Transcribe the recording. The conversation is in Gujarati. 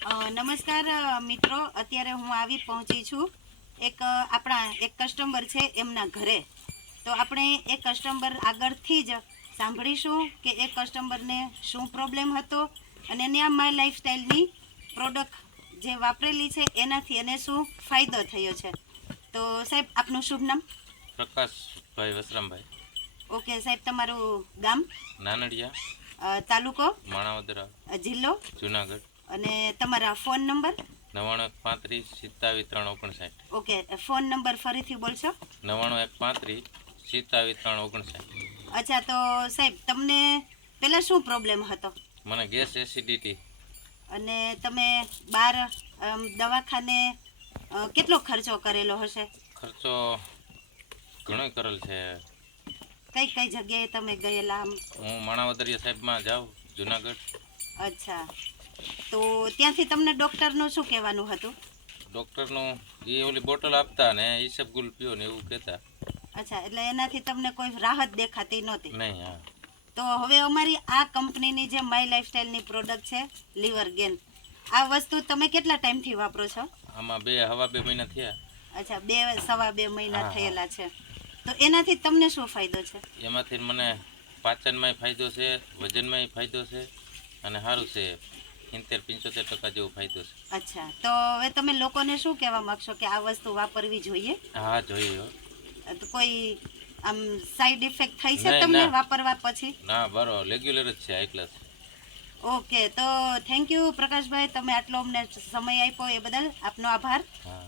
નમસ્કાર મિત્રો, અત્યારે હું આવી પહોંચી છું આપણા એક કસ્ટમર છે એમના ઘરે. તો આપણે એ કસ્ટમર આગળથી જ સાંભળીશું કે એ કસ્ટમરને શું પ્રોબ્લેમ હતો અને એને આ માય લાઈફસ્ટાઈલની પ્રોડક્ટ જે વાપરેલી છે એનાથી એને શું ફાયદો થયો છે. તો સાહેબ, આપનું શુભ નામ? પ્રકાશભાઈ વસરામભાઈ. ઓકે સાહેબ, તમારું ગામ? નાનડિયા, તાલુકો? માણાવદરા, જિલ્લો? જુનાગઢ. અને તમારા phone number? 9135 27 359. Okay, phone number ફરીથી બોલશો? 9135 27 359. અચ્છા, તો સાહેબ તમને પહેલાં શું પ્રોબ્લેમ હતો? મને ગેસ એસિડિટી. અને તમે બહાર દવાખાને કેટલો ખર્ચો કરેલો હશે? ખર્ચો ઘણો કરેલ છે. કઈ કઈ જગ્યાએ તમે ગયેલા? હું માણાવદરિયા સાહેબમાં જાઉં, જુનાગઢ. અચ્છા, તો ત્યાંથી તમને ડૉક્ટરનું શું કહેવાનું હતું? ડૉક્ટરનું એ ઓલી બોટલ આપતા ને ઈસબગુલ પીઓ ને એવું કહેતા. અચ્છા, એટલે એનાથી તમને કોઈ રાહત દેખાતી નહોતી? નહીં. હા. તો હવે અમારી આ કંપનીની જે માય લાઈફસ્ટાઈલની પ્રોડક્ટ છે લીવર ગેન, આ વસ્તુ તમે કેટલા ટાઈમથી વાપરો છો? આમાં હવા 2 મહિના થયા. અચ્છા, સવા બે મહિના હા. થયેલા છે. તો એનાથી તમને શું ફાયદો છે? એમાંથી મને પાચનમાંય ફાયદો છે, વજનમાંય ફાયદો છે અને સારું છે. 70-75% જેવો ફાયદો છે. અચ્છા, તો હવે તમે લોકોને શું કહેવા માંગશો કે આ વસ્તુ વાપરવી જોઈએ? હા, જોઈએ. તો કોઈ આમ સાઈડ ઇફેક્ટ થઈ છે નહીં, તમને ના. વાપરવા પછી? ના, બરોબર, રેગ્યુલર જ છે, હાઈ ક્લાસ. ઓકે, તો થેન્ક યુ પ્રકાશભાઈ, તમે આટલો અમને સમય આપ્યો એ બદલ આપનો આભાર. હા.